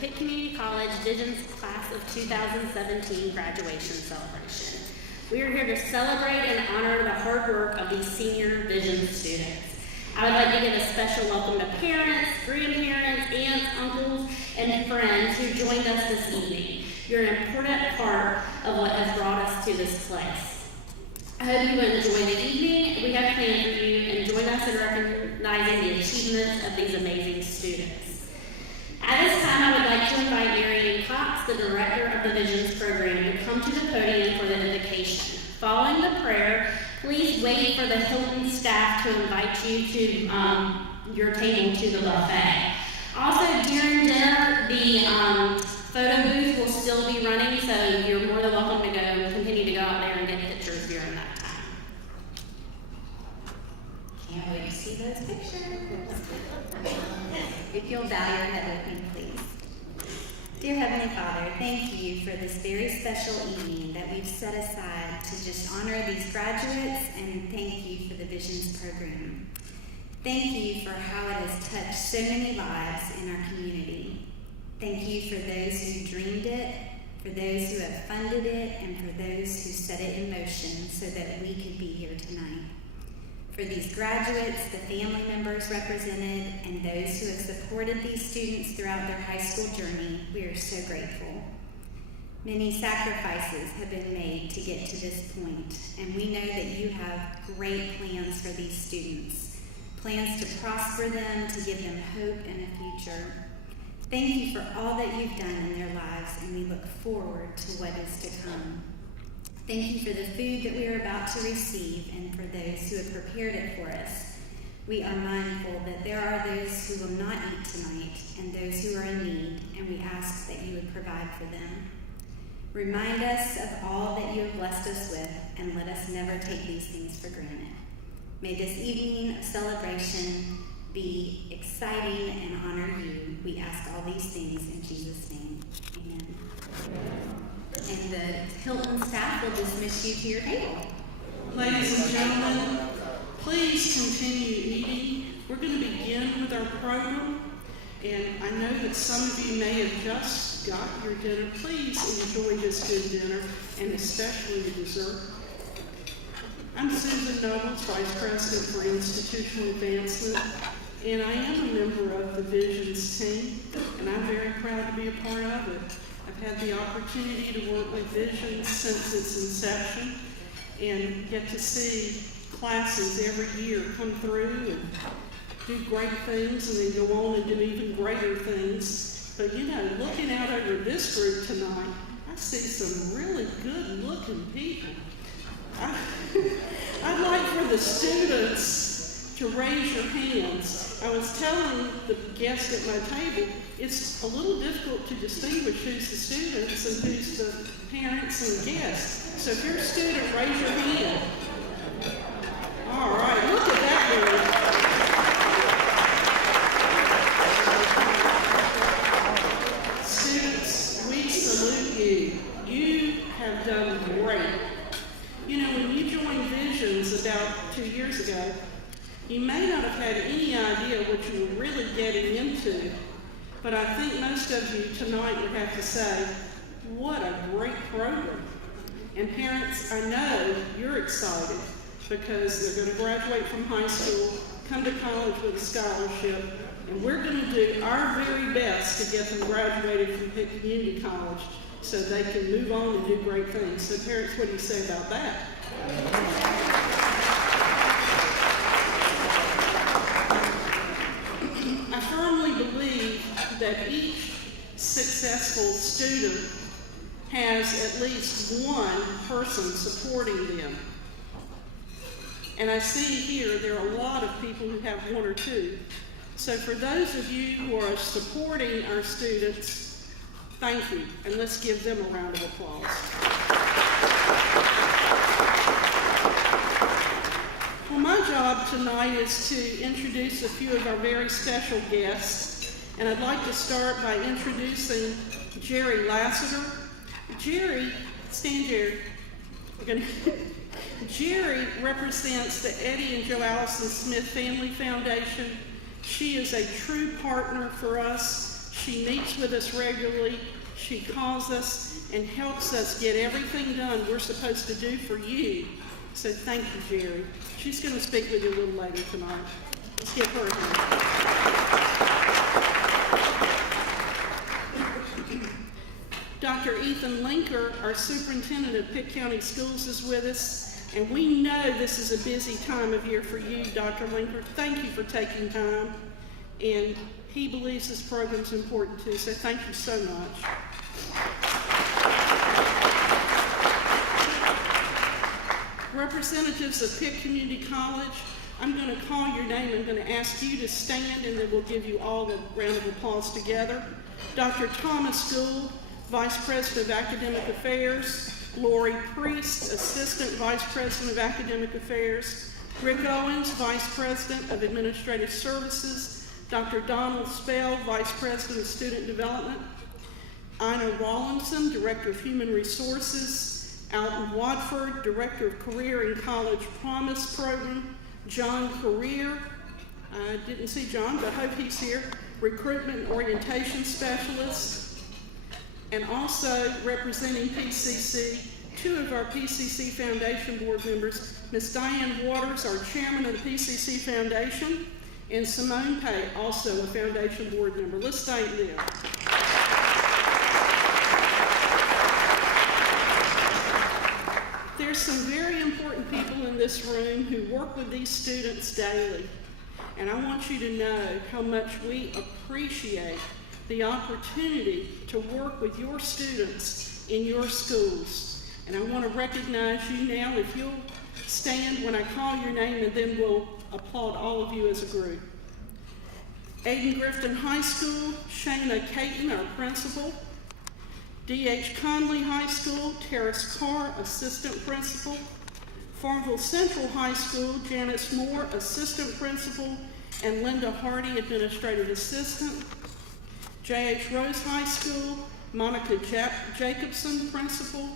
Pitt Community College Visions Class of 2017 graduation celebration. We are here to celebrate and honor the hard work of these senior Vision students. I would like to give a special welcome to parents, grandparents, aunts, uncles, and friends who joined us this evening. You're an important part of what has brought us to this place. I hope you enjoy the evening we have planned for you and join us in recognizing the achievements of these amazing students. At this time, I would like to invite Marianne Cox, the director of the Visions program, to come to the podium for the invocation. Following the prayer, please wait for the Hilton staff to invite you to your table to the buffet. Also, during dinner, the photo booth will still be running, so you're more than welcome to continue to go out there and get pictures during that time. Can't wait to see those pictures. If you'll bow your head with me, please. Dear Heavenly Father, thank you for this very special evening that we've set aside to just honor these graduates, and thank you for the Visions program. Thank you for how it has touched so many lives in our community. Thank you for those who dreamed it, for those who have funded it, and for those who set it in motion so that we could be here tonight. For these graduates, the family members represented, and those who have supported these students throughout their high school journey, we are so grateful. Many sacrifices have been made to get to this point, and we know that you have great plans for these students, plans to prosper them, to give them hope and a future. Thank you for all that you've done in their lives, and we look forward to what is to come. Thank you for the food that we are about to receive and for those who have prepared it for us. We are mindful that there are those who will not eat tonight and those who are in need, and we ask that you would provide for them. Remind us of all that you have blessed us with, and let us never take these things for granted. May this evening of celebration be exciting and honor you. We ask all these things in Jesus' name. Amen. And the Hilton staff will dismiss you to your table. Ladies and gentlemen, please continue eating. We're going to begin with our program, and I know that some of you may have just got your dinner. Please enjoy this good dinner, and especially the dessert. I'm Susan Nobles, Vice President for Institutional Advancement, and I am a member of the Visions team, and I'm very proud to be a part of it. I've had the opportunity to work with Visions since its inception and get to see classes every year come through and do great things and then go on and do even greater things. But you know, looking out over this group tonight, I see some really good looking people. I'd like for the students to raise your hands. I was telling the guest at my table, it's a little difficult to distinguish who's the students and who's the parents and guests. So if you're a student, raise your hand. All right, look at that group. Students, we salute you. You have done great. You know, when you joined Visions about 2 years ago, you may not have had any idea what you were really getting into, but I think most of you tonight would have to say, what a great program. And parents, I know you're excited because they're going to graduate from high school, come to college with a scholarship, and we're going to do our very best to get them graduated from Pitt Community College so they can move on and do great things. So parents, what do you say about that? I firmly believe that each successful student has at least one person supporting them. And I see here there are a lot of people who have one or two. So for those of you who are supporting our students, thank you, and let's give them a round of applause. Well, my job tonight is to introduce a few of our very special guests, and I'd like to start by introducing Jerry Lassiter. Jerry, stand Jerry. Jerry represents the Eddie and Joe Allison Smith Family Foundation. She is a true partner for us. She meets with us regularly. She calls us and helps us get everything done we're supposed to do for you. So thank you, Jerry. She's going to speak with you a little later tonight. Let's give her a hand. Dr. Ethan Linker, our superintendent of Pitt County Schools, is with us. And we know this is a busy time of year for you, Dr. Linker. Thank you for taking time. And he believes this program is important too, so thank you so much. Representatives of Pitt Community College, I'm going to call your name. I'm going to ask you to stand, and then we'll give you all a round of applause together. Dr. Thomas Gould, Vice President of Academic Affairs. Lori Priest, Assistant Vice President of Academic Affairs. Rick Owens, Vice President of Administrative Services. Dr. Donald Spell, Vice President of Student Development. Ina Rawlinson, Director of Human Resources. Alton Watford, Director of Career and College Promise Program. John Career, I didn't see John, but hope he's here. Recruitment and Orientation Specialist. And also representing PCC, two of our PCC Foundation board members, Ms. Diane Waters, our chairman of the PCC Foundation, and Simone Pate, also a foundation board member. Let's thank them. There's some very important people in this room who work with these students daily, and I want you to know how much we appreciate the opportunity to work with your students in your schools. And I want to recognize you now. If you'll stand when I call your name, and then we'll applaud all of you as a group. Aiden Grifton High School, Shayna Caton, our principal. D.H. Conley High School, Terrace Carr, assistant principal. Farmville Central High School, Janice Moore, assistant principal, and Linda Hardy, administrative assistant. J.H. Rose High School, Monica Jacobson, principal.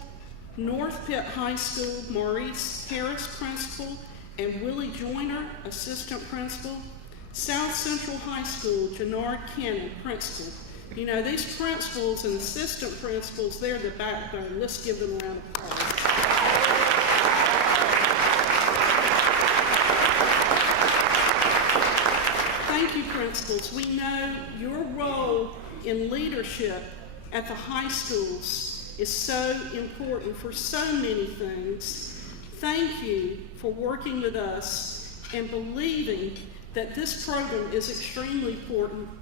North Pitt High School, Maurice Harris, principal, and Willie Joyner, assistant principal. South Central High School, Jannard Cannon, principal. You know, these principals and assistant principals, they're the backbone. Let's give them a round of applause. Thank you, principals. We know your role in leadership at the high schools is so important for so many things. Thank you for working with us and believing that this program is extremely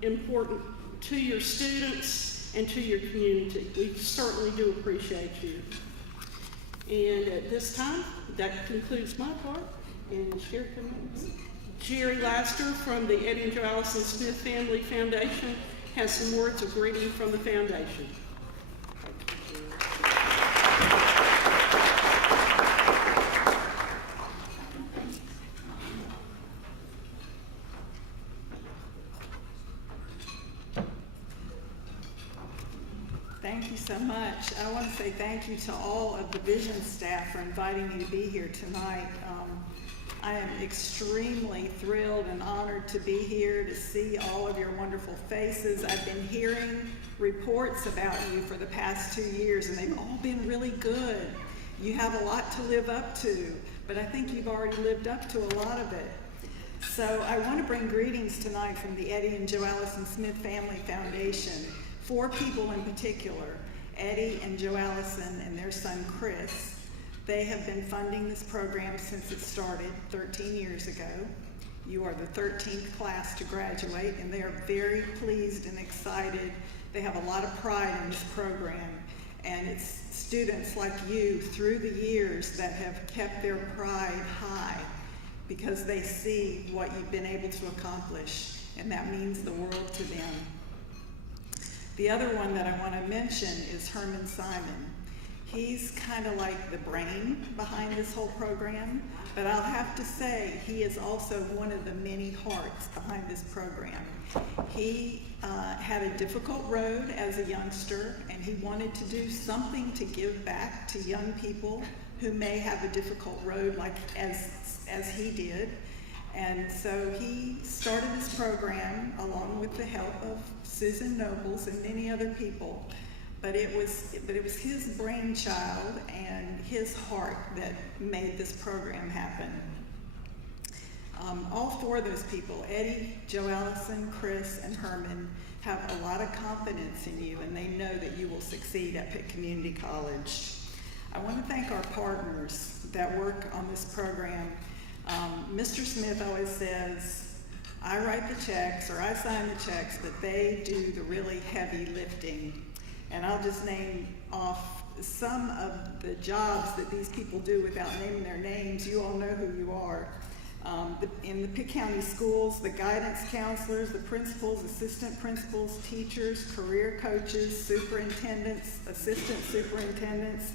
important to your students and to your community. We certainly do appreciate you. And at this time, that concludes my part. And Jerry Laster from the Eddie and Joe Allison Smith Family Foundation has some words of greeting from the foundation. Thank you so much. I want to say thank you to all of the Vision staff for inviting me to be here tonight. I am extremely thrilled and honored to be here to see all of your wonderful faces. I've been hearing reports about you for the past 2 years, and they've all been really good. You have a lot to live up to, but I think you've already lived up to a lot of it. So I want to bring greetings tonight from the Eddie and Joe Allison Smith Family Foundation. 4 people in particular, Eddie and Joe Allison and their son Chris. They have been funding this program since it started 13 years ago. You are the 13th class to graduate, and they are very pleased and excited. They have a lot of pride in this program, and it's students like you through the years that have kept their pride high because they see what you've been able to accomplish, and that means the world to them. The other one that I want to mention is Herman Simon. He's kind of like the brain behind this whole program, but I'll have to say he is also one of the many hearts behind this program. He had a difficult road as a youngster, and he wanted to do something to give back to young people who may have a difficult road like as he did. And so he started this program along with the help of Susan Nobles and many other people. But it was his brainchild and his heart that made this program happen. All four of those people, Eddie, Joe Allison, Chris, and Herman, have a lot of confidence in you, and they know that you will succeed at Pitt Community College. I want to thank our partners that work on this program. Mr. Smith always says, I write the checks or I sign the checks, but they do the really heavy lifting. And I'll just name off some of the jobs that these people do without naming their names. You all know who you are. In the Pitt County schools, the guidance counselors, the principals, assistant principals, teachers, career coaches, superintendents, assistant superintendents,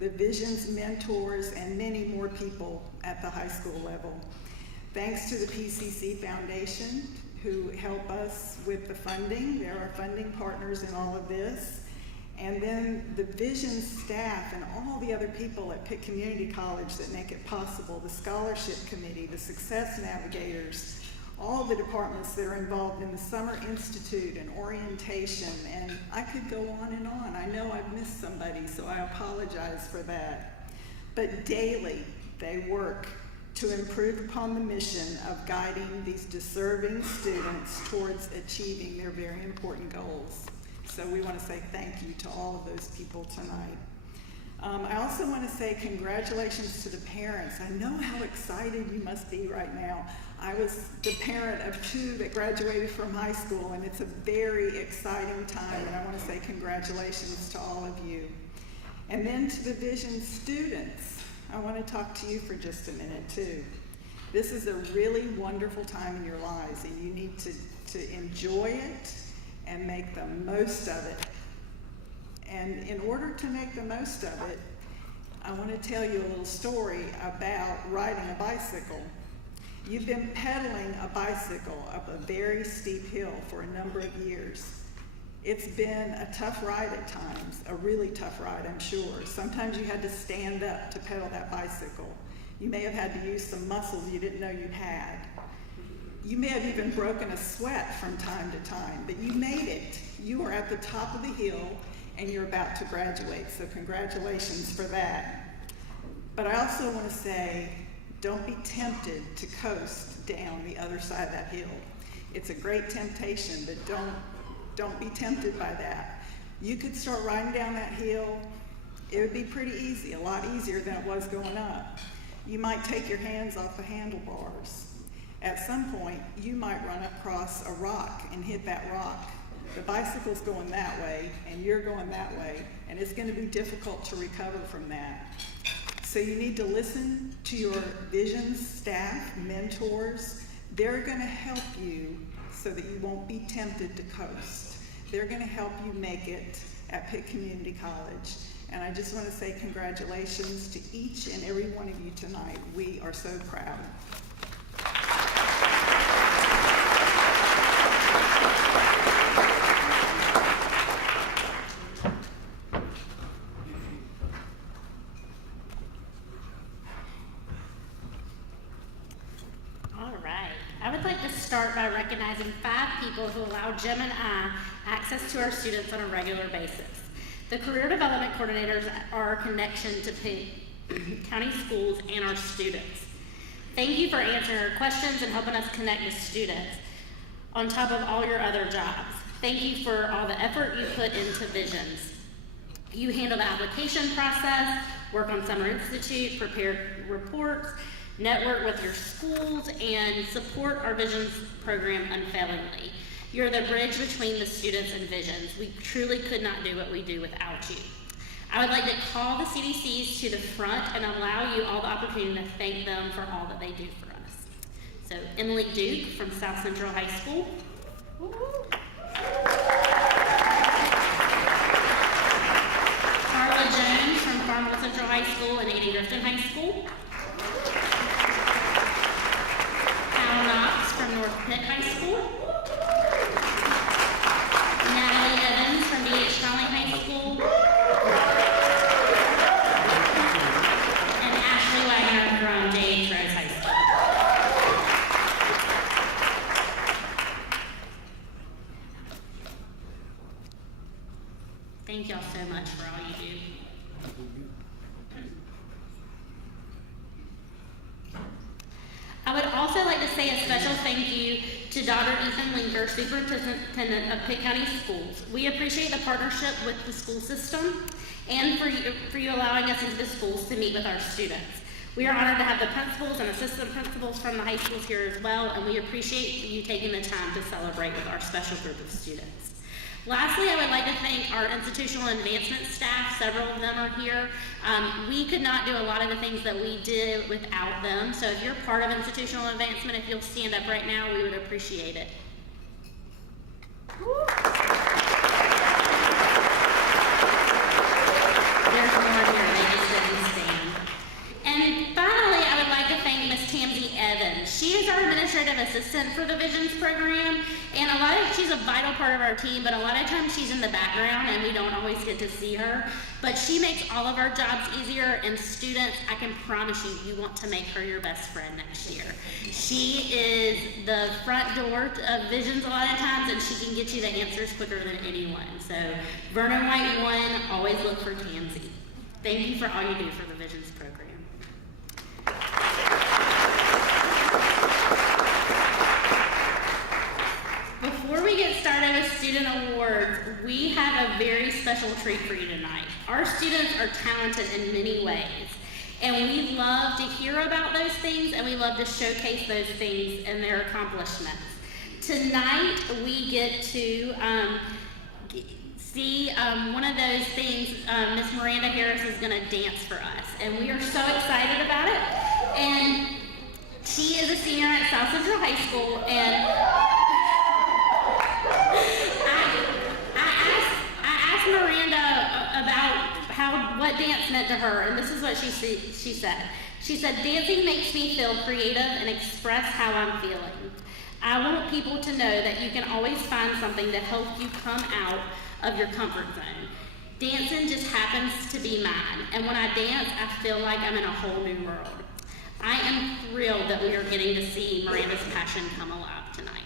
the visions mentors, and many more people at the high school level. Thanks to the PCC Foundation, who help us with the funding. They're our funding partners in all of this. And then the Vision staff and all the other people at Pitt Community College that make it possible, the Scholarship Committee, the Success Navigators, all the departments that are involved in the Summer Institute and orientation, and I could go on and on. I know I've missed somebody, so I apologize for that. But daily, they work to improve upon the mission of guiding these deserving students towards achieving their very important goals. So we want to say thank you to all of those people tonight. I also want to say congratulations to the parents. I know how excited you must be right now. I was the parent of 2 that graduated from high school, and it's a very exciting time, and I want to say congratulations to all of you. And then to the Vision students, I want to talk to you for just a minute too. This is a really wonderful time in your lives, and you need to enjoy it and make the most of it. And in order to make the most of it, I want to tell you a little story about riding a bicycle. You've been pedaling a bicycle up a very steep hill for a number of years. It's been a tough ride at times, a really tough ride, I'm sure. Sometimes you had to stand up to pedal that bicycle. You may have had to use some muscles you didn't know you had. You may have even broken a sweat from time to time, but you made it. You are at the top of the hill and you're about to graduate, so congratulations for that. But I also want to say, don't be tempted to coast down the other side of that hill. It's a great temptation, but don't be tempted by that. You could start riding down that hill. It would be pretty easy, a lot easier than it was going up. You might take your hands off the handlebars. At some point, you might run across a rock and hit that rock. The bicycle's going that way, and you're going that way, and it's going to be difficult to recover from that. So you need to listen to your Vision staff, mentors. They're going to help you so that you won't be tempted to coast. They're going to help you make it at Pitt Community College. And I just want to say congratulations to each and every one of you tonight. We are so proud. Start by recognizing 5 people who allow Jim and I access to our students on a regular basis. The career development coordinators are our connection to Pitt County schools and our students. Thank you for answering our questions and helping us connect with students on top of all your other jobs. Thank you for all the effort you put into Visions. You handle the application process, work on Summer Institute, prepare reports, network with your schools, and support our Visions program unfailingly. You're the bridge between the students and Visions. We truly could not do what we do without you. I would like to call the CDCs to the front and allow you all the opportunity to thank them for all that they do for us. So Emily Duke from South Central High School. Carla Jones from Farmville Central High School and Annie Grifton High School. Knox from North Pitt High School. Natalie Evans from B.H. Conley High School. And Ashley Wagner from J.H. Rose High School. say a special thank you to Dr. Ethan Linker, Superintendent of Pitt County Schools. We appreciate the partnership with the school system and for you allowing us into the schools to meet with our students. We are honored to have the principals and assistant principals from the high schools here as well, and we appreciate you taking the time to celebrate with our special group of students. Lastly, I would like to thank our institutional advancement staff. Several of them are here. We could not do a lot of the things that we did without them. So if you're part of institutional advancement, if you'll stand up right now, we would appreciate it. There's more here, they just didn't stand. And finally, I would like to thank Miss Tamsy Evans. She is our administrative assistant for the Visions program, and she's a vital part of our team, but a lot of times she's in the background and we don't always get to see her. But she makes all of our jobs easier, and students, I can promise you, you want to make her your best friend next year. She is the front door of Visions a lot of times, and she can get you the answers quicker than anyone. So Vernon White 1, always look for Tamsy. Thank you for all you do for the Visions program. Before we get started with student awards, we have a very special treat for you tonight. Our students are talented in many ways, and we love to hear about those things, and we love to showcase those things and their accomplishments. Tonight, we get to see one of those things. Miss Miranda Harris is going to dance for us, and we are so excited about it. And she is a senior at South Central High School, and I asked Miranda about what dance meant to her, and this is what she said. She said, dancing makes me feel creative and express how I'm feeling. I want people to know that you can always find something that helps you come out of your comfort zone. Dancing just happens to be mine, and when I dance, I feel like I'm in a whole new world. I am thrilled that we are getting to see Miranda's passion come alive tonight.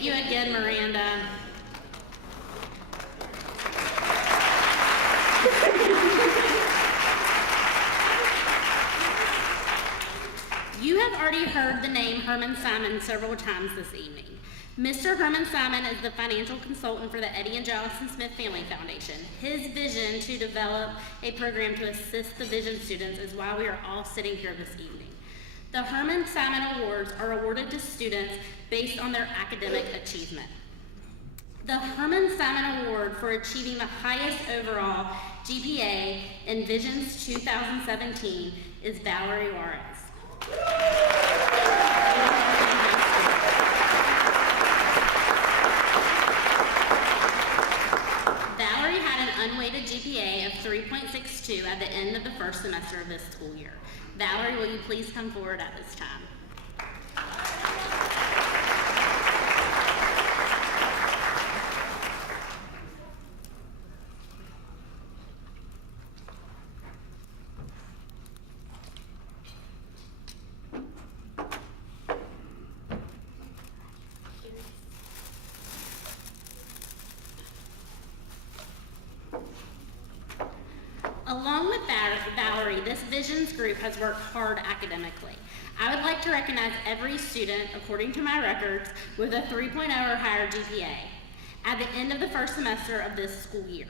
Thank you again, Miranda. You have already heard the name Herman Simon several times this evening. Mr. Herman Simon is the financial consultant for the Eddie and Jolison Smith Family Foundation. His vision to develop a program to assist the Vision students is why we are all sitting here this evening. The Herman Simon Awards are awarded to students based on their academic achievement. The Herman Simon Award for achieving the highest overall GPA in Vision's 2017 is Valerie Juarez. Valerie had an unweighted GPA of 3.62 at the end of the first semester of this school year. Valerie, will you please come forward at this time? Along with Valerie, this Visions group has worked hard academically. I would like to recognize every student, according to my records, with a 3.0 or higher GPA at the end of the first semester of this school year.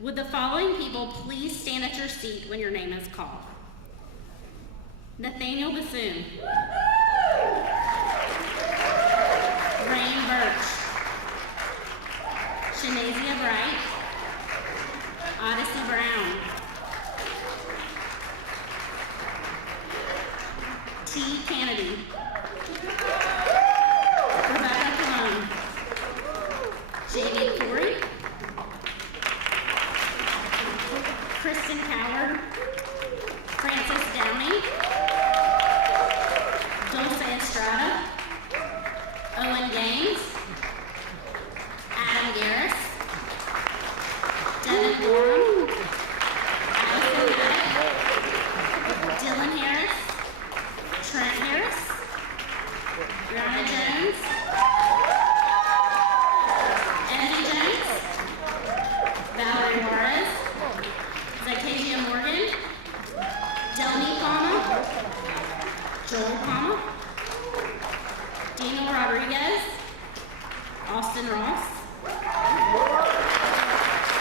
Would the following people please stand at your seat when your name is called? Nathaniel Bassoon. Rain Birch. Shanazia Bright. Odyssey Brown. T. Kennedy. Rebecca Colon. Jamie Corey. Kristen Coward. Frances Downey. Dulce Estrada. Owen Gaines. Adam Garris. Devin Gorham. Allison Maddox. Dylan Harris. Trent Harris, Brianna Jones, Ezzy Jones, Valerie Juarez, Zacasia Morgan, Delmy Palma, Joel Palma, Daniel Rodriguez, Austin Ross,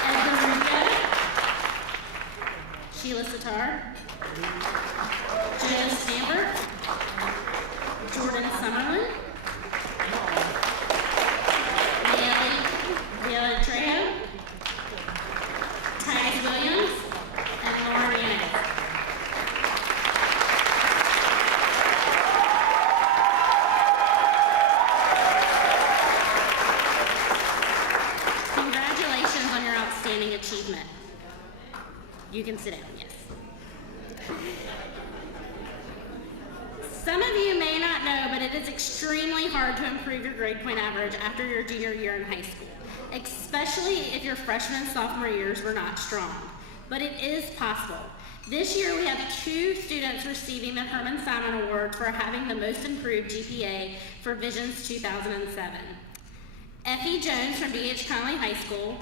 Edgar Rubio, Sheila Sitar, Joe Stamper, Jordan Summerlin, Leila Trejo, Titus Williams, and Laura Yannick. Congratulations on your outstanding achievement. You can sit down, yes. Some of you may not know, but it is extremely hard to improve your grade point average after your junior year in high school, especially if your freshman and sophomore years were not strong. But it is possible. This year we have 2 students receiving the Herman Simon Award for having the most improved GPA for Visions 2007. Effie Jones from D.H. Conley High School,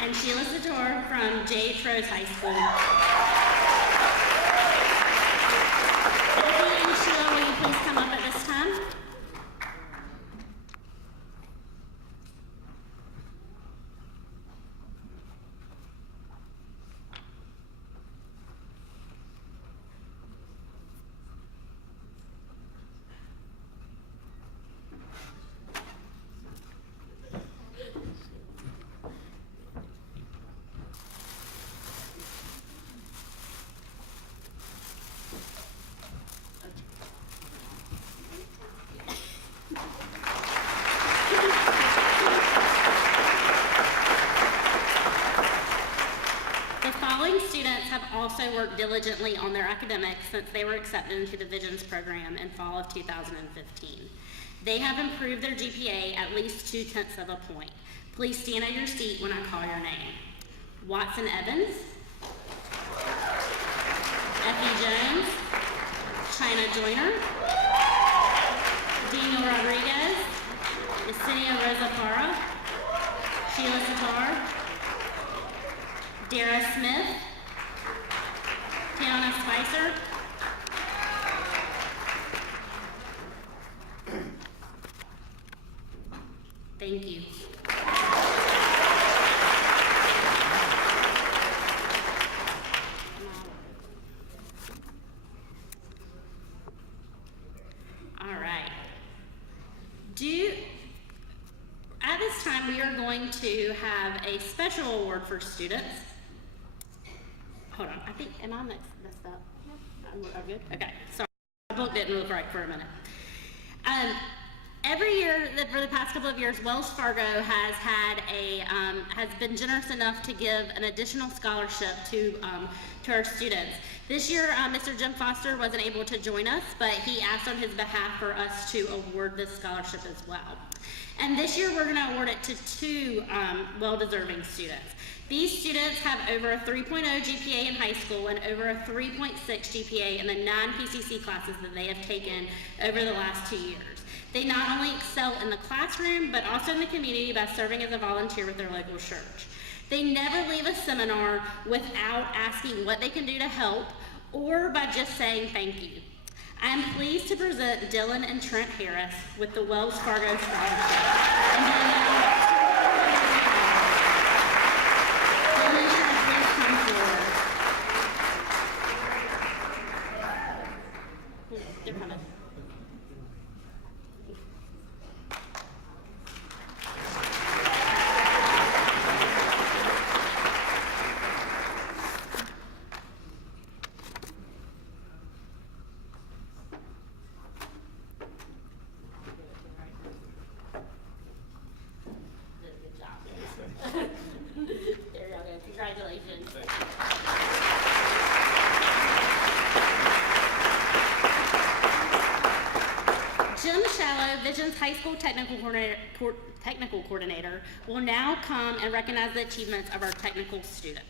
and Sheila Sator from J. Trost High School. Effie and Sheila, will you please come up at this time? Have also worked diligently on their academics since they were accepted into the Visions program in fall of 2015. They have improved their GPA at least 0.2 of a point. Please stand at your seat when I call your name. Watson Evans, Effie Jones, China Joyner, Daniel Rodriguez, Yesenia Rosa Parra, Sheila Sitar, Dara Smith, Tiana Spicer, thank you. All right. At this time, we are going to have a special award for students. Hold on, I think, am I messed up? I'm good? Okay, sorry. My book didn't look right for a minute. Every year, for the past couple of years, Wells Fargo has been generous enough to give an additional scholarship to our students. This year, Mr. Jim Foster wasn't able to join us, but he asked on his behalf for us to award this scholarship as well. And this year, we're going to award it to two well-deserving students. These students have over a 3.0 GPA in high school and over a 3.6 GPA in the 9 PCC classes that they have taken over the last 2 years. They not only excel in the classroom, but also in the community by serving as a volunteer with their local church. They never leave a seminar without asking what they can do to help or by just saying thank you. I am pleased to present Dylan and Trent Harris with the Wells Fargo Scholarship. And Dylan and Trent, please come forward. They're coming. There y'all go. Congratulations. Jim Shallow, Vision's high school technical coordinator, will now come and recognize the achievements of our technical students.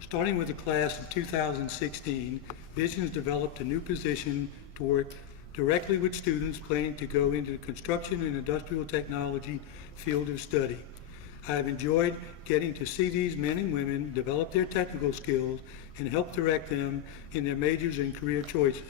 Starting with the class of 2016, Visions developed a new position to work directly with students planning to go into the construction and industrial technology field of study. I have enjoyed getting to see these men and women develop their technical skills and help direct them in their majors and career choices.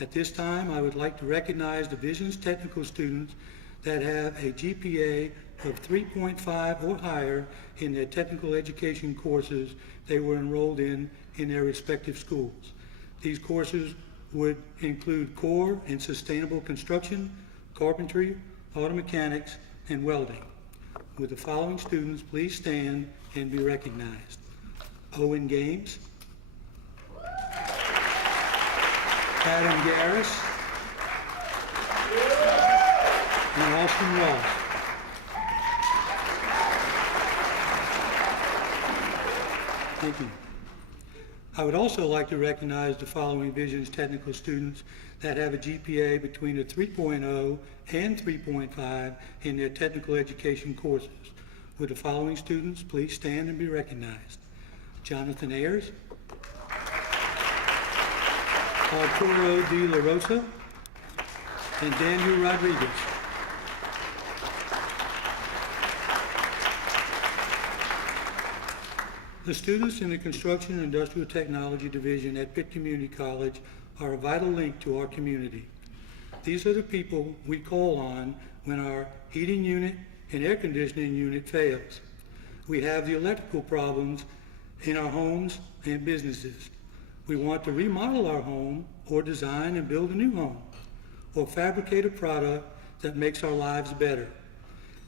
At this time, I would like to recognize the Visions technical students that have a GPA of 3.5 or higher in their technical education courses they were enrolled in their respective schools. These courses would include core and sustainable construction, carpentry, auto mechanics, and welding. Would the following students please stand and be recognized? Owen Games, Adam Garris, and Austin Ross. Thank you. I would also like to recognize the following Visions technical students that have a GPA between a 3.0 and 3.5 in their technical education courses. Would the following students please stand and be recognized? Jonathan Ayers, Arturo De La Rosa, and Daniel Rodriguez. The students in the Construction and Industrial Technology Division at Pitt Community College are a vital link to our community. These are the people we call on when our heating unit and air conditioning unit fails. We have the electrical problems in our homes and businesses. We want to remodel our home or design and build a new home or fabricate a product that makes our lives better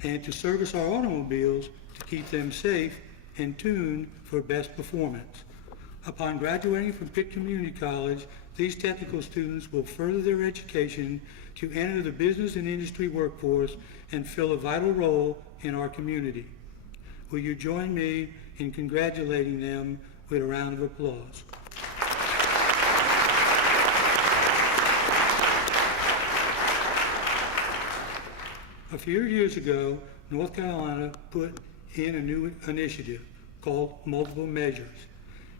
and to service our automobiles to keep them safe and tuned for best performance. Upon graduating from Pitt Community College, these technical students will further their education to enter the business and industry workforce and fill a vital role in our community. Will you join me in congratulating them with a round of applause? A few years ago, North Carolina put in a new initiative called Multiple Measures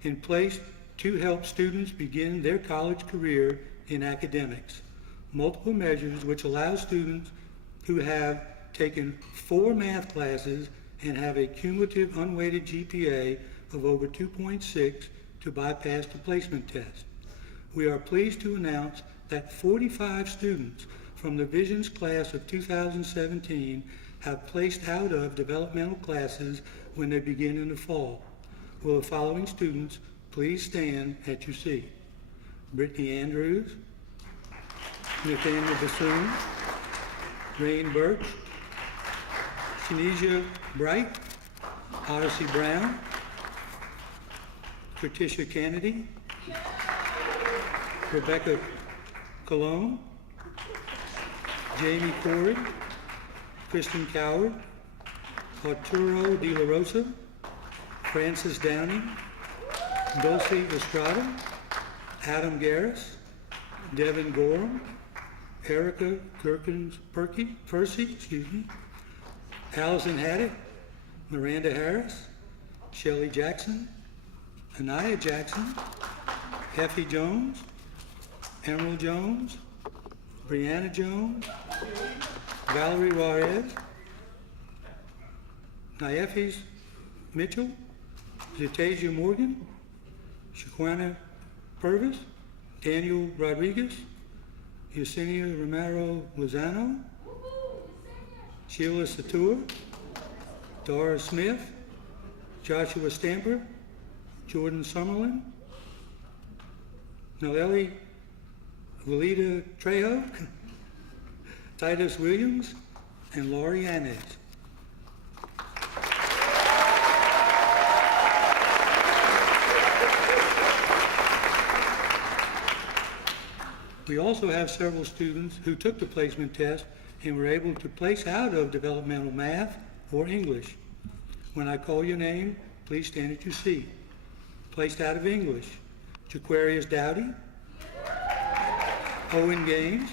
in place to help students begin their college career in academics. Multiple Measures, which allows students who have taken 4 math classes and have a cumulative unweighted GPA of over 2.6 to bypass the placement test. We are pleased to announce that 45 students from the Visions class of 2017 have placed out of developmental classes when they begin in the fall. Will the following students please stand at your seat? Brittany Andrews, Nathaniel Bassoon, Rain Birch, Shanesia Bright, Odyssey Brown, Patricia Kennedy, Rebecca Cologne, Jamie Corey, Kristen Coward, Arturo De La Rosa, Francis Downing, Dulcie Estrada, Adam Garris, Devin Gorham, Erica Percy, Allison Haddock, Miranda Harris, Shelley Jackson, Anaya Jackson, Effie Jones, Emerald Jones, Brianna Jones, Valerie Juarez, Naefis Mitchell, Zetasia Morgan, Shaquana Purvis, Daniel Rodriguez, Yesenia Romero Lozano, Sheila Satur, Dora Smith, Joshua Stamper, Jordan Summerlin, Noelle Valida Trejo, Titus Williams, and Laurie Anez. We also have several students who took the placement test and were able to place out of developmental math or English. When I call your name, please stand at your seat. Placed out of English, Jaquarius Dowdy, Owen Gaines,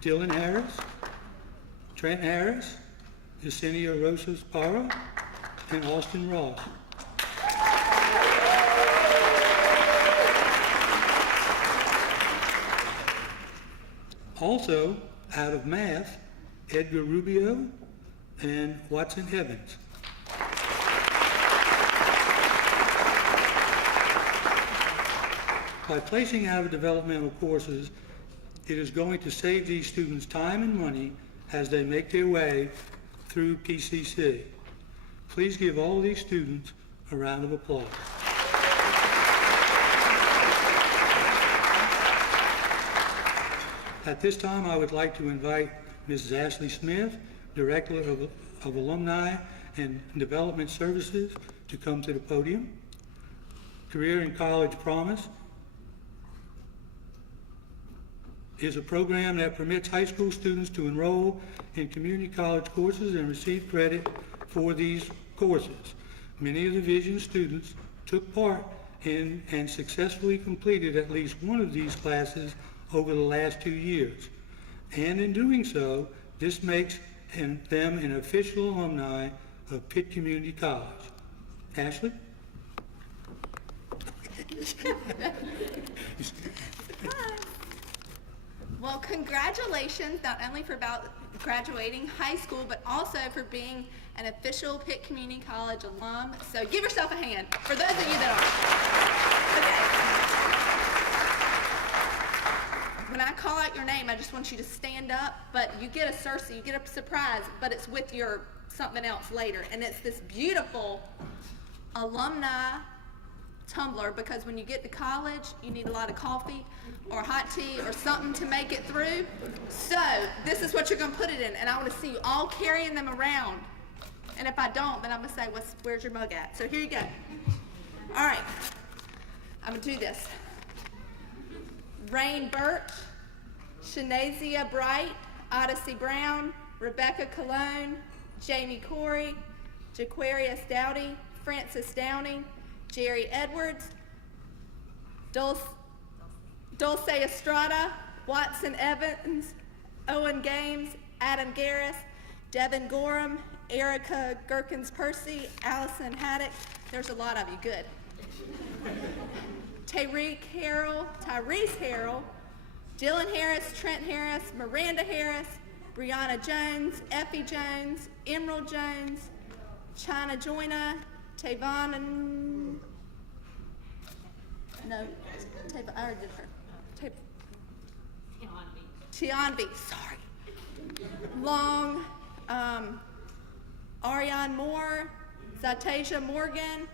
Dylan Harris, Trent Harris, Yesenia Rosas Parra, and Austin Ross. Also, out of math, Edgar Rubio and Watson Evans. By placing out of developmental courses, it is going to save these students time and money as they make their way through PCC. Please give all these students a round of applause. At this time, I would like to invite Mrs. Ashley Smith, Director of Alumni and Development Services, to come to the podium. Career and College Promise is a program that permits high school students to enroll in community college courses and receive credit for these courses. Many of the Vision students took part in and successfully completed at least one of these classes over the last 2 years. And in doing so, this makes them an official alumni of Pitt Community College. Ashley? Well, congratulations, not only for graduating high school, but also for being an official Pitt Community College alum. So give yourself a hand, for those of you that are. Okay. When I call out your name, I just want you to stand up, but you get a Cersei, you get a surprise, but it's with your something else later. And it's this beautiful alumni tumbler, because when you get to college, you need a lot of coffee or hot tea or something to make it through. So this is what you're going to put it in, and I want to see you all carrying them around. And if I don't, then I'm going to say, where's your mug at? So here you go. All right. I'm going to do this. Rain Birch, Shanesia Bright, Odyssey Brown, Rebecca Cologne, Jamie Corey, Jaquarius Dowdy, Francis Downing, Jerry Edwards, Dulce Estrada, Watson Evans, Owen Games, Adam Garris, Devin Gorham, Erica Gerkins-Percy, Allison Haddock. There's a lot of you, good. Tyrese Harrell, Dylan Harris, Trent Harris, Miranda Harris, Brianna Jones, Effie Jones, Emerald Jones, China Joyna, Tavon and no, I already did her. Tianvi, sorry. Long, Ariane Moore, Zatasia Morgan,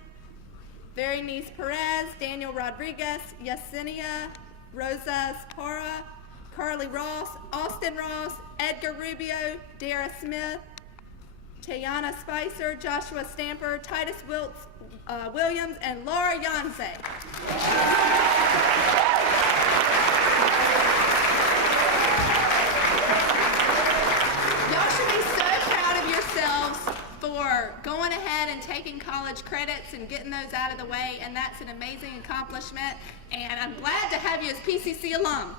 Berenice Perez, Daniel Rodriguez, Yesenia Rosa Spara, Carly Ross, Austin Ross, Edgar Rubio, Dara Smith, Tayana Spicer, Joshua Stamper, Titus Williams, and Laura Yonze. Y'all should be so proud of yourselves for going ahead and taking college credits and getting those out of the way, and that's an amazing accomplishment, and I'm glad to have you as PCC alum.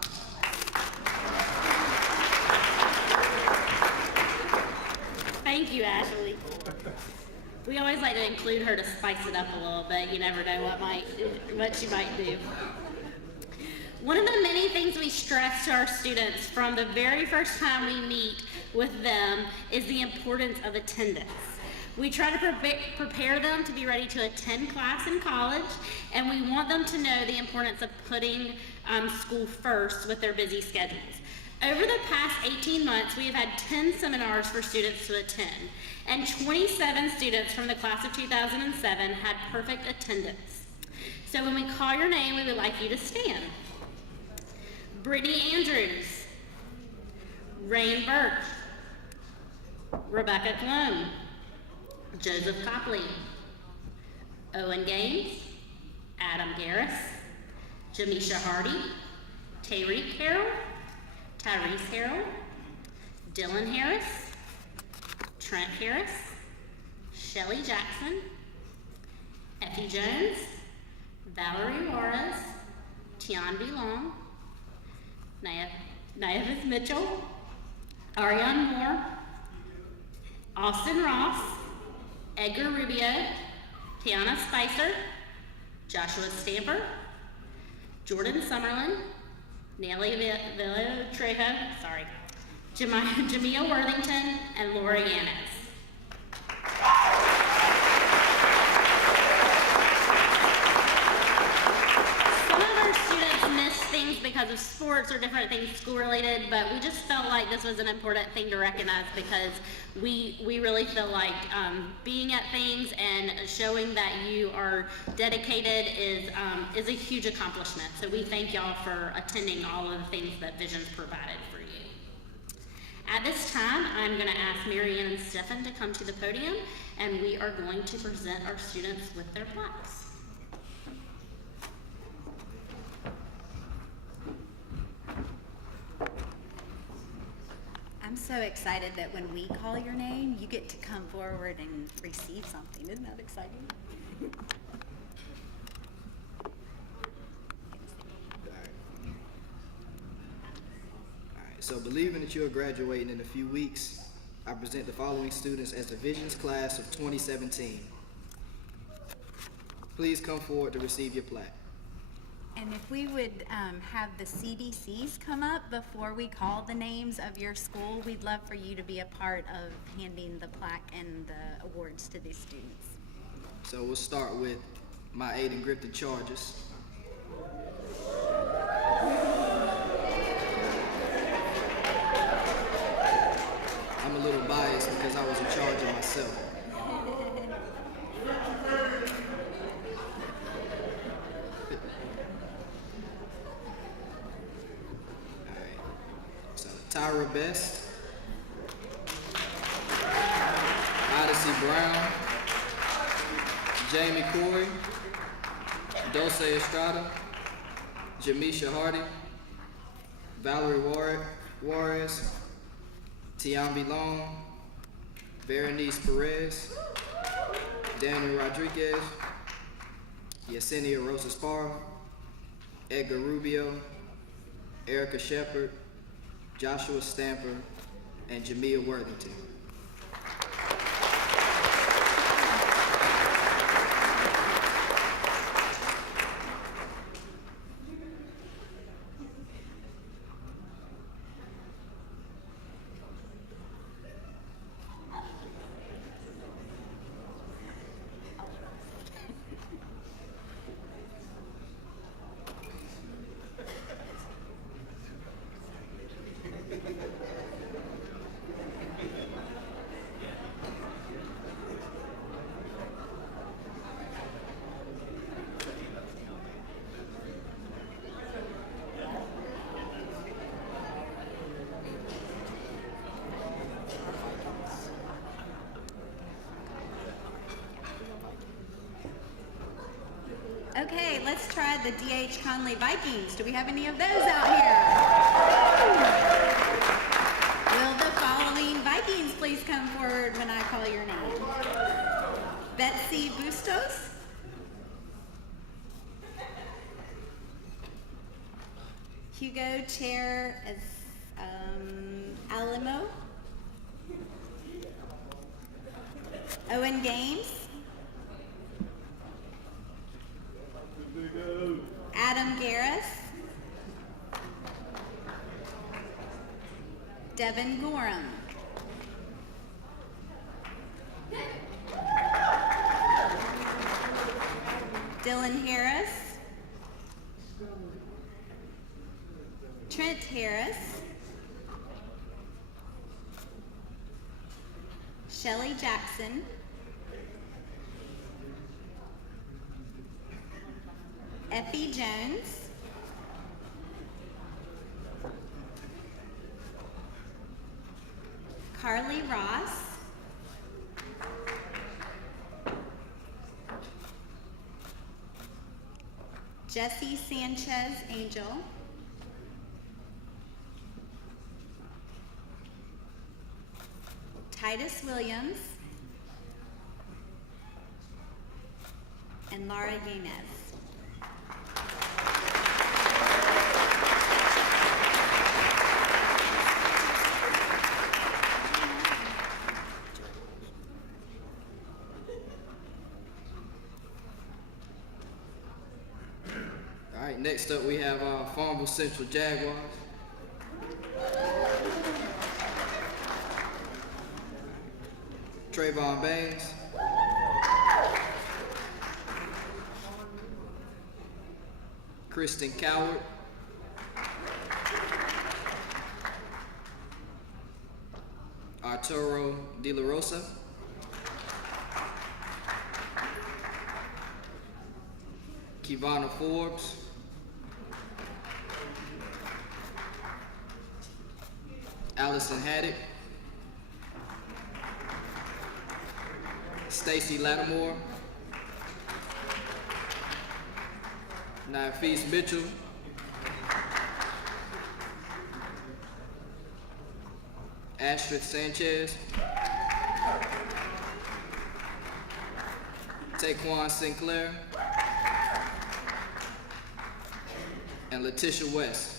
Thank you, Ashley. We always like to include her to spice it up a little bit. You never know what she might do. One of the many things we stress to our students from the very first time we meet with them is the importance of attendance. We try to prepare them to be ready to attend class in college, and we want them to know the importance of putting school first with their busy schedules. Over the past 18 months, we have had 10 seminars for students to attend, and 27 students from the class of 2007 had perfect attendance. So when we call your name, we would like you to stand. Brittany Andrews, Rain Burke, Rebecca Clone, Joseph Copley, Owen Gaines, Adam Garris, Jamisha Hardy, Tariq Harrell, Tyrese Harrell, Dylan Harris, Trent Harris, Shelly Jackson, Effie Jones, Valerie Juarez, Tianvi Long, Naevis Mitchell, Ariane Moore, Austin Ross, Edgar Rubio, Tiana Spicer, Joshua Stamper, Jordan Summerlin, Nellie Trejo, Jamia Worthington, and Laura Yanez. Some of our students miss things because of sports or different things school related, but we just felt like this was an important thing to recognize because we really feel like being at things and showing that you are dedicated is a huge accomplishment. So we thank y'all for attending all of the things that Vision's provided for you. At this time, I'm going to ask Marianne and Stefan to come to the podium, and we are going to present our students with their plaques. I'm so excited that when we call your name, you get to come forward and receive something. Isn't that exciting? Alright, so believing that you are graduating in a few weeks, I present the following students as the Visions class of 2017. Please come forward to receive your plaque. And if we would have the CDCs come up before we call the names of your school, we'd love for you to be a part of handing the plaque and the awards to these students. So we'll start with my Aiden Grip the Charges. I'm a little biased because I was in charge of myself. Tyra Best, Odyssey Brown, Jamie Corey, Dulce Estrada, Jamisha Hardy, Valerie Juarez, Tianvi Long, Berenice Perez, Daniel Rodriguez, Yesenia Rosa Spara, Edgar Rubio, Erica Shepard, Joshua Stamper, and Jamia Worthington. Okay, let's try the D.H. Conley Vikings. Do we have any of those out here? Will the following Vikings please come forward when I call your name? Betsy Bustos? Hugo Chair Alamo? Owen Games? Adam Garris, Devin Gorham, Dylan Harris, Trent Harris, Shelley Jackson, Effie Jones, Carly Ross, Jesse Sanchez Angel, Titus Williams, and Laura Yanez. All right, next up we have Farmville Central Jaguars. Trayvon Baines. Kristen Coward. Arturo De La Rosa. Kivana Forbes. Allison Haddock. Stacy Lattimore. Nafis Mitchell. Astrid Sanchez. Taquan Sinclair. And Letitia West.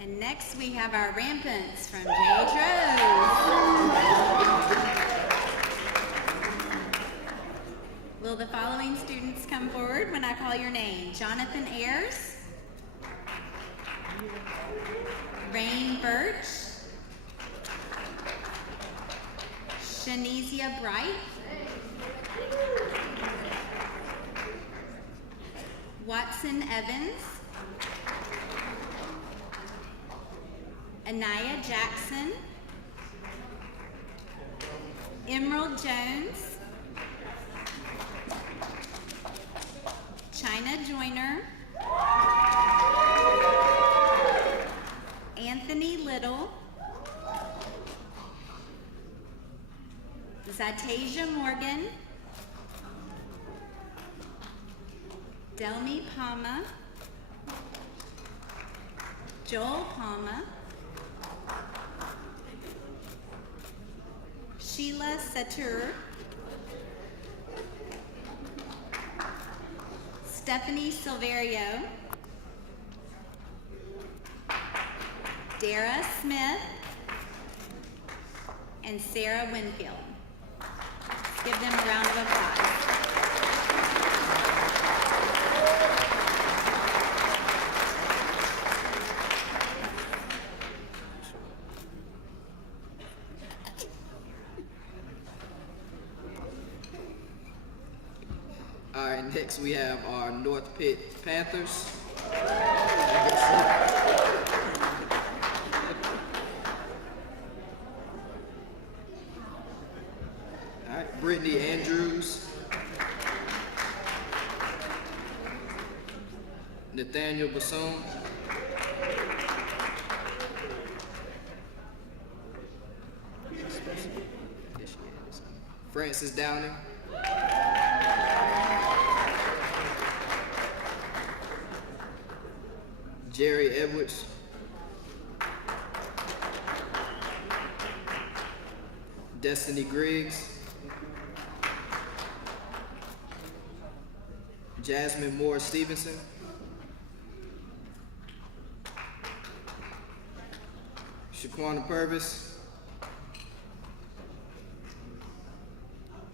And next we have our rampants from J.H. Rose. Will the following students come forward when I call your name? Jonathan Ayers, Rain Birch, Shanizia Bright, Watson Evans, Anaya Jackson, Emerald Jones, China Joyner, Anthony Little, Satasia Morgan, Delmi Palma, Joel Palma, Sheila Satur, Stephanie Silverio, Dara Smith, and Sarah Winfield. Let's give them a round of applause. All right, next we have our North Pitt Panthers. All right, Brittany Andrews, Nathaniel Basson, Francis Downing, Jerry Edwards, Destiny Griggs, Jasmine Moore Stevenson, Shaquana Purvis,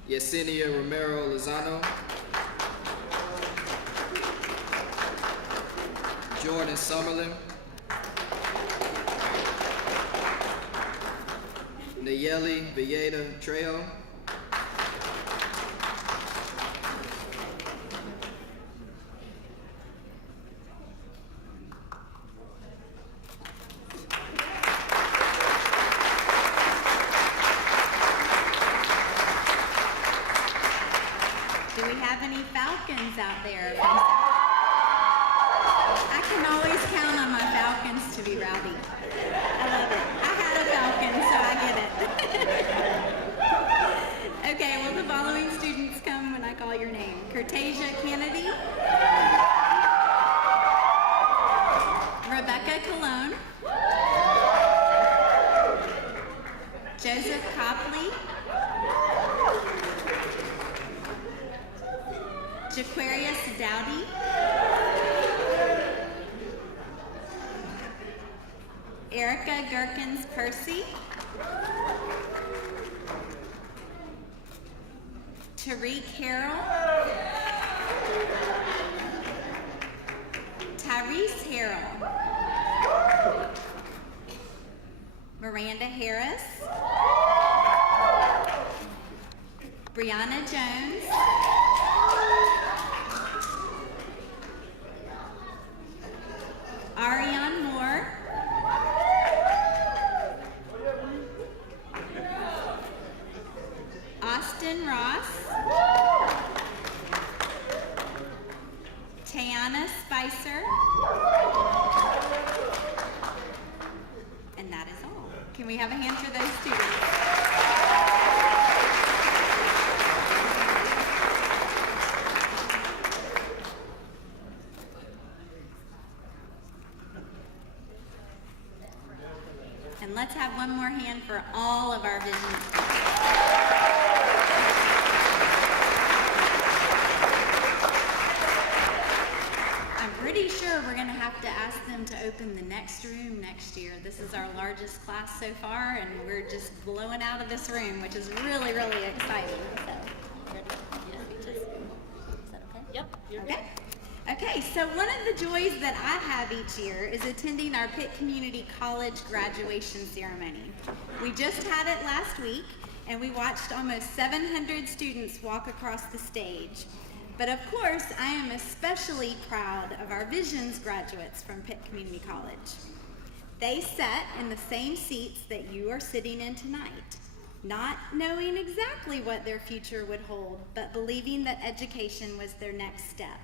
Yesenia Romero Lozano, Jordan Summerlin, Nayeli Villeda Trejo, Do we have any Falcons out there? I can always count on my Falcons to be rowdy. I love it. I had a Falcon, so I get it. Okay, will the following students come when I call your name? Curtasia Kennedy, Rebecca Colon, Joseph Copley, Jaquarius Dowdy, Erica Gherkins Percy, Tariq Harrell, Tyrese Harrell, Miranda Harris, Brianna Jones, Ariane Moore, Austin Ross, Tayana Spicer, and that is all. Can we have a hand for those students? And let's have one more hand for all of our vision students. I'm pretty sure we're going to have to ask them to open the next room next year. This is our largest class so far, and we're just blowing out of this room, which is really, really exciting. So, is that okay? Yep. Okay. Okay, so one of the joys that I have each year is attending our Pitt Community College graduation ceremony. We just had it last week, and we watched almost 700 students walk across the stage. But of course, I am especially proud of our Visions graduates from Pitt Community College. They sat in the same seats that you are sitting in tonight, not knowing exactly what their future would hold, but believing that education was their next step.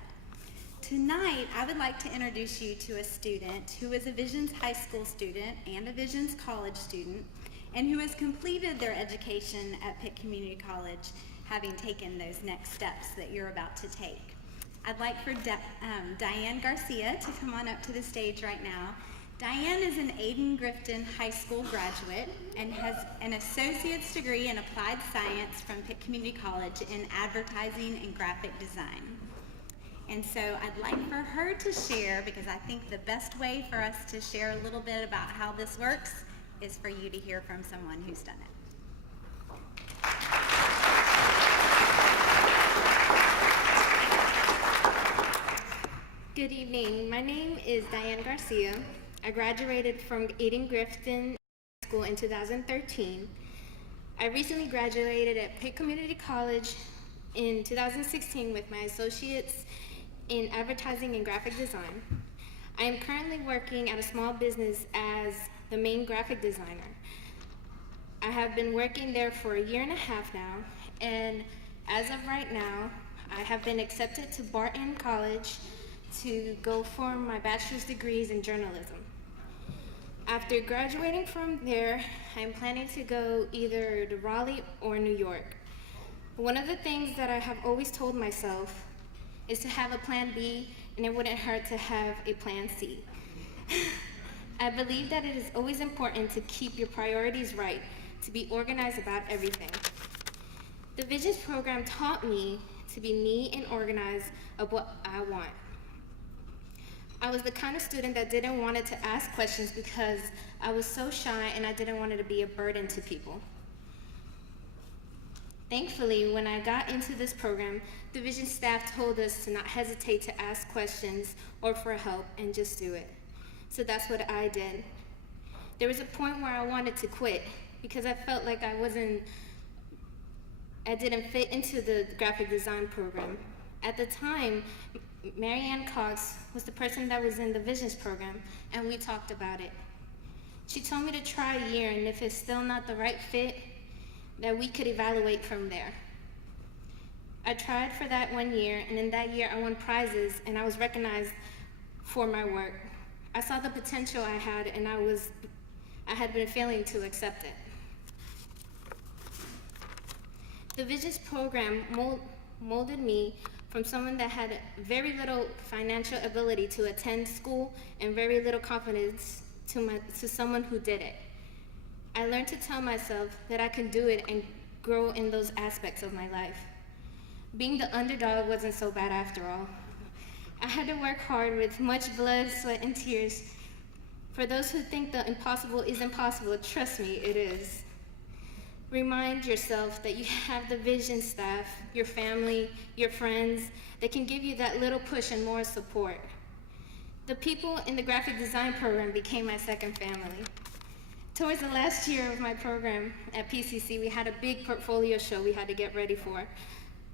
Tonight, I would like to introduce you to a student who is a Visions High School student and a Visions College student, and who has completed their education at Pitt Community College, having taken those next steps that you're about to take. I'd like for Diane Garcia to come on up to the stage right now. Diane is an Aiken-Grifton High School graduate and has an associate's degree in applied science from Pitt Community College in advertising and graphic design. And so I'd like for her to share, because I think the best way for us to share a little bit about how this works is for you to hear from someone who's done it. Good evening. My name is Diane Garcia. I graduated from Aiken-Grifton School in 2013. I recently graduated at Pitt Community College in 2016 with my associates in advertising and graphic design. I am currently working at a small business as the main graphic designer. I have been working there for a year and a half now, and as of right now, I have been accepted to Barton College to go for my bachelor's degrees in journalism. After graduating from there, I'm planning to go either to Raleigh or New York. One of the things that I have always told myself is to have a plan B, and it wouldn't hurt to have a plan C. I believe that it is always important to keep your priorities right, to be organized about everything. The Visions program taught me to be neat and organized of what I want. I was the kind of student that didn't want to ask questions because I was so shy and I didn't want it to be a burden to people. Thankfully, when I got into this program, the Vision staff told us to not hesitate to ask questions or for help and just do it. So that's what I did. There was a point where I wanted to quit because I felt like I didn't fit into the graphic design program. At the time, Marianne Cox was the person that was in the Visions program, and we talked about it. She told me to try a year, and if it's still not the right fit, that we could evaluate from there. I tried for that 1 year, and in that year I won prizes, and I was recognized for my work. I saw the potential I had, and I had been failing to accept it. The Visions program molded me from someone that had very little financial ability to attend school and very little confidence to someone who did it. I learned to tell myself that I can do it and grow in those aspects of my life. Being the underdog wasn't so bad after all. I had to work hard with much blood, sweat, and tears. For those who think the impossible is impossible, trust me, it is. Remind yourself that you have the Vision staff, your family, your friends, that can give you that little push and more support. The people in the graphic design program became my second family. Towards the last year of my program at PCC, we had a big portfolio show we had to get ready for.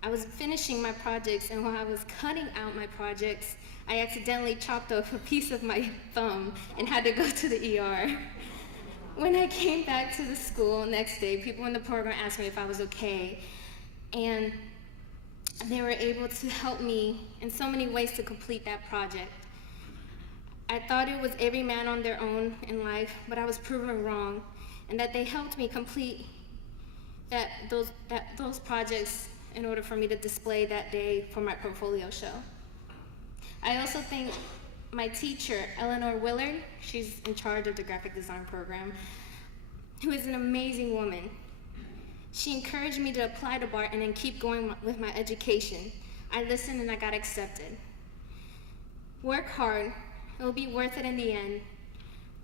I was finishing my projects, and while I was cutting out my projects, I accidentally chopped off a piece of my thumb and had to go to the ER. When I came back to the school next day, people in the program asked me if I was okay, and they were able to help me in so many ways to complete that project. I thought it was every man on their own in life, but I was proven wrong, and that they helped me complete those projects in order for me to display that day for my portfolio show. I also thank my teacher, Eleanor Willard. She's in charge of the graphic design program, who is an amazing woman. She encouraged me to apply to Barton and keep going with my education. I listened and I got accepted. Work hard, it'll be worth it in the end.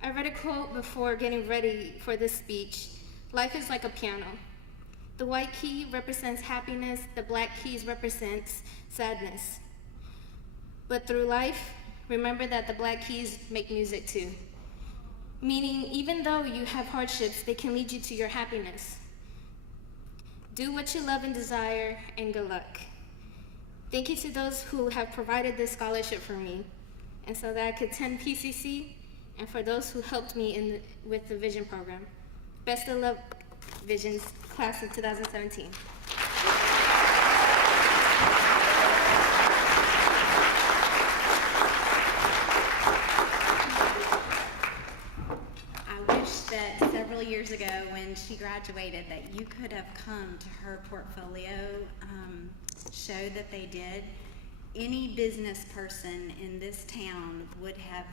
I read a quote before getting ready for this speech. Life is like a piano. The white key represents happiness, the black keys represents sadness. But through life, remember that the black keys make music too. Meaning, even though you have hardships, they can lead you to your happiness. Do what you love and desire, and good luck. Thank you to those who have provided this scholarship for me, and so that I could attend PCC, and for those who helped me with the Vision program. Best of luck, Visions, class of 2017. I wish that several years ago when she graduated that you could have come to her portfolio show that they did. Any business person in this town would have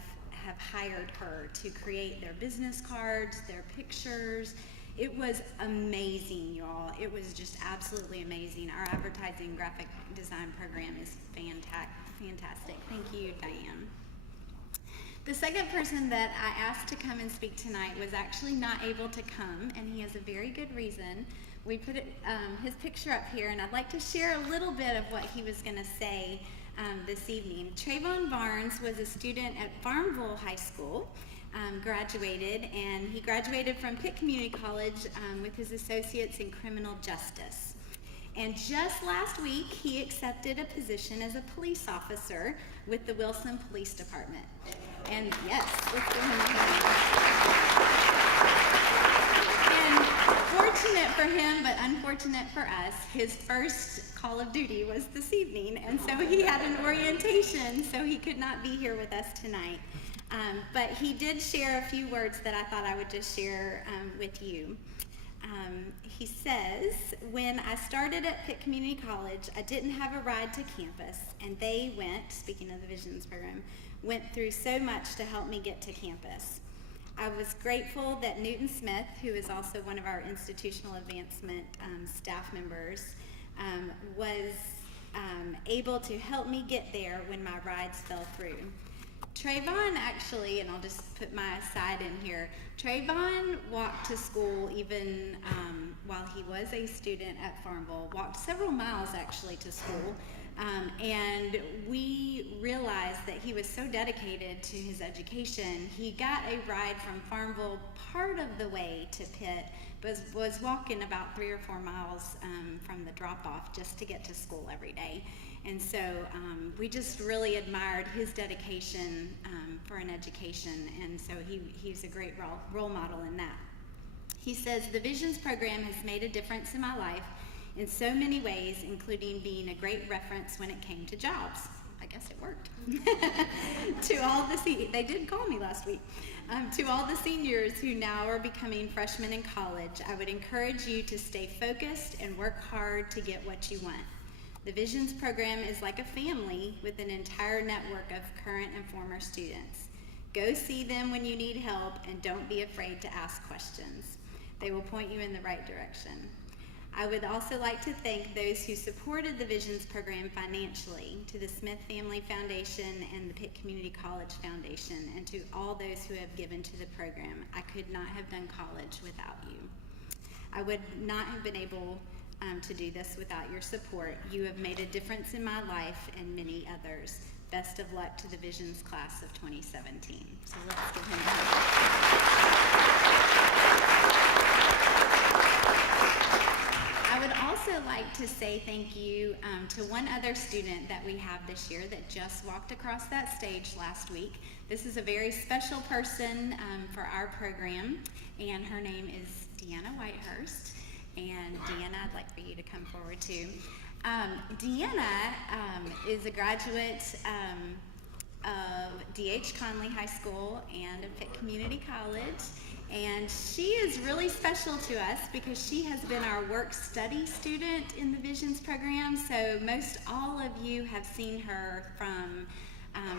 hired her to create their business cards, their pictures. It was amazing, y'all. It was just absolutely amazing. Our advertising graphic design program is fantastic. Thank you, Diane. The second person that I asked to come and speak tonight was actually not able to come, and he has a very good reason. We put his picture up here, and I'd like to share a little bit of what he was going to say this evening. Trayvon Barnes was a student at Farmville High School, graduated, and he graduated from Pitt Community College with his associates in criminal justice. And just last week, he accepted a position as a police officer with the Wilson Police Department. And yes, let's give him a hand. And fortunate for him, but unfortunate for us, his first call of duty was this evening, and so he had an orientation, so he could not be here with us tonight. But he did share a few words that I thought I would just share with you. He says, when I started at Pitt Community College, I didn't have a ride to campus, and they went, speaking of the Visions program, went through so much to help me get to campus. I was grateful that Newton Smith, who is also one of our institutional advancement staff members, was able to help me get there when my rides fell through. Trayvon actually, and I'll just put my side in here, Trayvon walked to school even while he was a student at Farmville, walked several miles actually to school, and we realized that he was so dedicated to his education. He got a ride from Farmville part of the way to Pitt, but was walking about 3 or 4 miles from the drop-off just to get to school every day. And so we just really admired his dedication for an education, and so he's a great role model in that. He says, the Visions program has made a difference in my life in so many ways, including being a great reference when it came to jobs. I guess it worked. To all the they did call me last week. To all the seniors who now are becoming freshmen in college, I would encourage you to stay focused and work hard to get what you want. The Visions program is like a family with an entire network of current and former students. Go see them when you need help, and don't be afraid to ask questions. They will point you in the right direction. I would also like to thank those who supported the Visions program financially, to the Smith Family Foundation and the Pitt Community College Foundation, and to all those who have given to the program. I could not have done college without you. I would not have been able to do this without your support. You have made a difference in my life and many others. Best of luck to the Visions class of 2017. So let's give him a hand. I would also like to say thank you to one other student that we have this year that just walked across that stage last week. This is a very special person for our program, and her name is Deanna Whitehurst. And Deanna, I'd like for you to come forward too. Deanna is a graduate of D.H. Conley High School and of Pitt Community College. And she is really special to us because she has been our work-study student in the Visions program. So most all of you have seen her from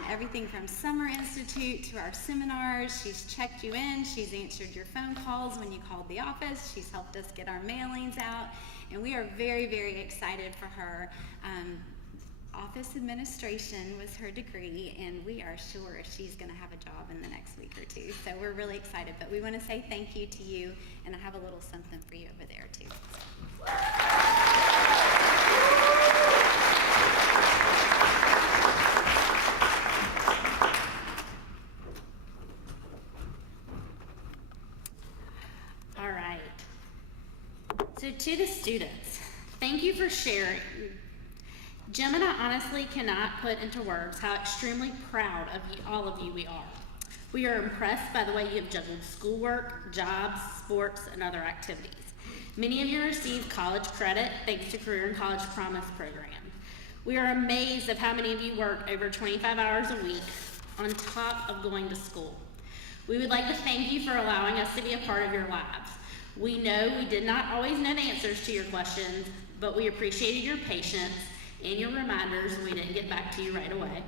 everything from Summer Institute to our seminars. She's checked you in. She's answered your phone calls when you called the office. She's helped us get our mailings out. And we are very, very excited for her. Office administration was her degree, and we are sure she's going to have a job in the next week or two. So we're really excited. But we want to say thank you to you, and I have a little something for you over there too. All right. So to the students, thank you for sharing. Jim and I honestly cannot put into words how extremely proud of you, all of you we are. We are impressed by the way you have juggled schoolwork, jobs, sports, and other activities. Many of you received college credit thanks to Career and College Promise program. We are amazed of how many of you work over 25 hours a week on top of going to school. We would like to thank you for allowing us to be a part of your lives. We know we did not always know the answers to your questions, but we appreciated your patience and your reminders when we didn't get back to you right away.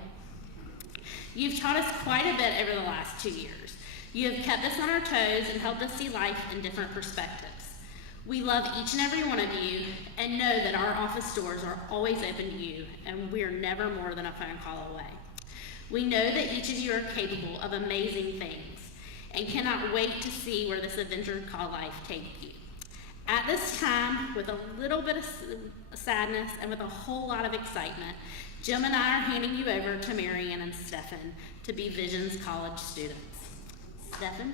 You've taught us quite a bit over the last 2 years. You have kept us on our toes and helped us see life in different perspectives. We love each and every one of you and know that our office doors are always open to you, and we are never more than a phone call away. We know that each of you are capable of amazing things and cannot wait to see where this adventure called life takes you. At this time, with a little bit of sadness and with a whole lot of excitement, Jim and I are handing you over to Marianne and Stephen to be Visions College students. Stephen?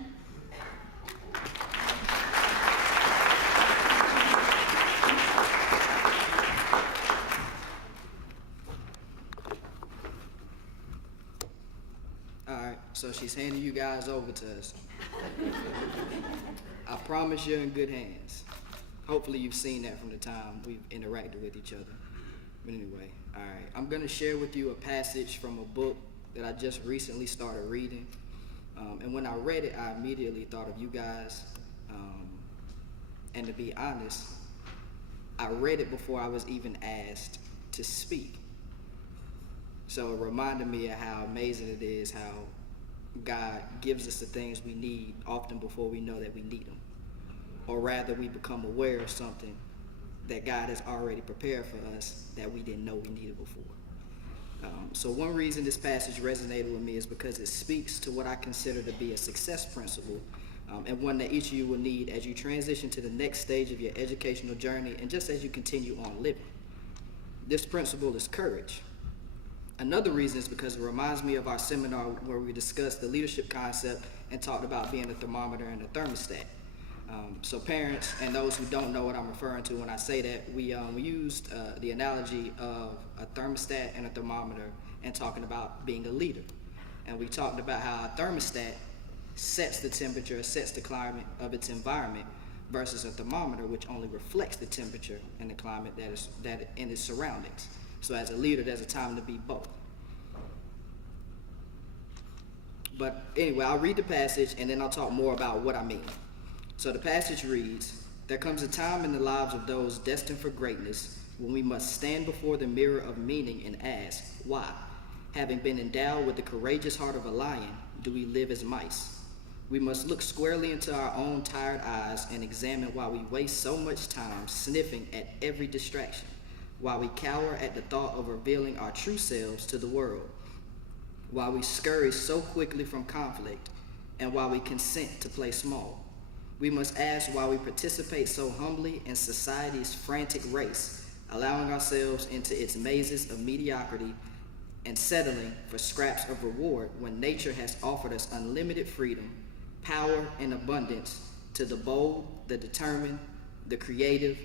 Alright, so she's handing you guys over to us. I promise you're in good hands. Hopefully you've seen that from the time we've interacted with each other. But anyway, alright, I'm gonna share with you a passage from a book that I just recently started reading. And when I read it, I immediately thought of you guys. And to be honest, I read it before I was even asked to speak. So it reminded me of how amazing it is how God gives us the things we need often before we know that we need them. Or rather, we become aware of something that God has already prepared for us that we didn't know we needed before. So one reason this passage resonated with me is because it speaks to what I consider to be a success principle, and one that each of you will need as you transition to the next stage of your educational journey and just as you continue on living. This principle is courage. Another reason is because it reminds me of our seminar where we discussed the leadership concept and talked about being a thermometer and a thermostat. So parents and those who don't know what I'm referring to when I say that, we used the analogy of a thermostat and a thermometer and talking about being a leader. And we talked about how a thermostat sets the temperature, sets the climate of its environment, versus a thermometer which only reflects the temperature and the climate that in its surroundings. So as a leader, there's a time to be both. But anyway, I'll read the passage and then I'll talk more about what I mean. So the passage reads, "There comes a time in the lives of those destined for greatness when we must stand before the mirror of meaning and ask, why, having been endowed with the courageous heart of a lion, do we live as mice? We must look squarely into our own tired eyes and examine why we waste so much time sniffing at every distraction, why we cower at the thought of revealing our true selves to the world, why we scurry so quickly from conflict, and why we consent to play small. We must ask why we participate so humbly in society's frantic race, allowing ourselves into its mazes of mediocrity and settling for scraps of reward when nature has offered us unlimited freedom, power, and abundance to the bold, the determined, the creative,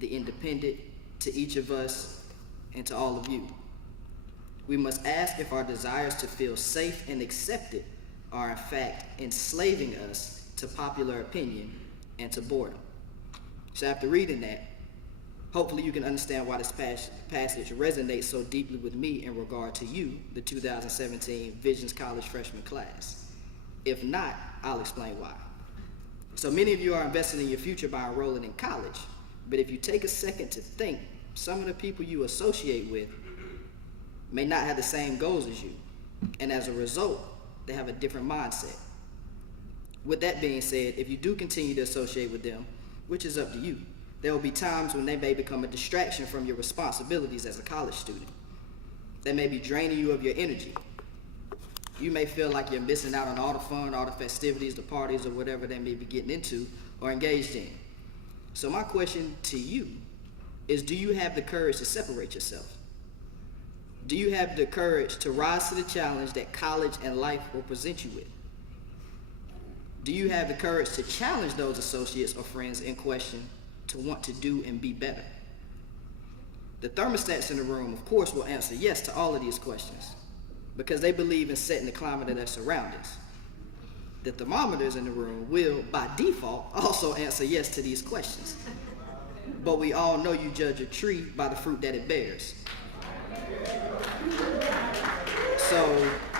the independent, to each of us and to all of you. We must ask if our desires to feel safe and accepted are in fact enslaving us to popular opinion and to boredom." So after reading that, hopefully you can understand why this passage resonates so deeply with me in regard to you, the 2017 Visions College freshman class. If not, I'll explain why. So many of you are investing in your future by enrolling in college, but if you take a second to think, some of the people you associate with may not have the same goals as you, and as a result, they have a different mindset. With that being said, if you do continue to associate with them, which is up to you, there will be times when they may become a distraction from your responsibilities as a college student. They may be draining you of your energy. You may feel like you're missing out on all the fun, all the festivities, the parties, or whatever they may be getting into or engaged in. So my question to you is, do you have the courage to separate yourself? Do you have the courage to rise to the challenge that college and life will present you with? Do you have the courage to challenge those associates or friends in question to want to do and be better? The thermostats in the room, of course, will answer yes to all of these questions because they believe in setting the climate of their surroundings. The thermometers in the room will, by default, also answer yes to these questions. But we all know you judge a tree by the fruit that it bears.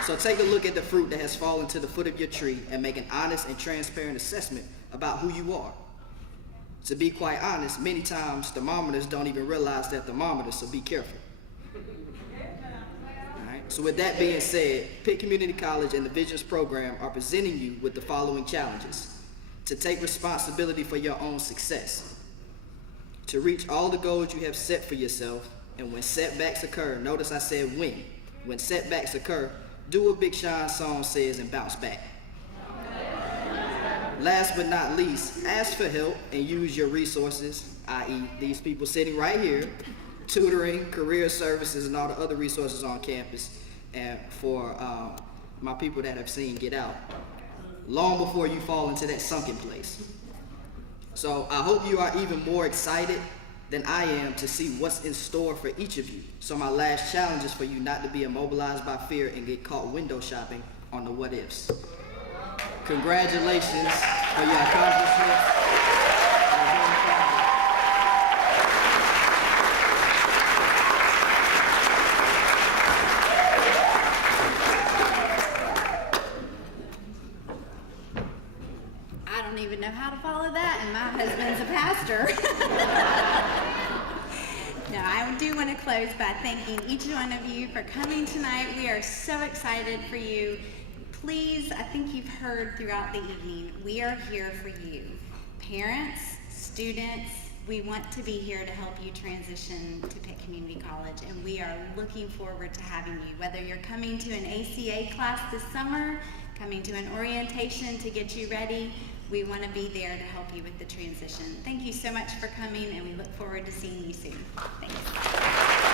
So take a look at the fruit that has fallen to the foot of your tree and make an honest and transparent assessment about who you are. To be quite honest, many times thermometers don't even realize they're thermometers, so be careful. All right. So with that being said, Pitt Community College and the Visions program are presenting you with the following challenges: to take responsibility for your own success, to reach all the goals you have set for yourself, and when setbacks occur, notice I said when setbacks occur, do what Big Sean's song says and bounce back. Last but not least, ask for help and use your resources, i.e. these people sitting right here, tutoring, career services, and all the other resources on campus, and for my people that have seen Get Out, long before you fall into that sunken place. So I hope you are even more excited than I am to see what's in store for each of you. So my last challenge is for you not to be immobilized by fear and get caught window shopping on the what ifs. Congratulations for your accomplishments. I don't even know how to follow that, and my husband's a pastor. No, I do want to close by thanking each one of you for coming tonight. We are so excited for you. Please, I think you've heard throughout the evening, we are here for you. Parents, students, we want to be here to help you transition to Pitt Community College, and we are looking forward to having you. Whether you're coming to an ACA class this summer, coming to an orientation to get you ready, we want to be there to help you with the transition. Thank you so much for coming, and we look forward to seeing you soon. Thanks.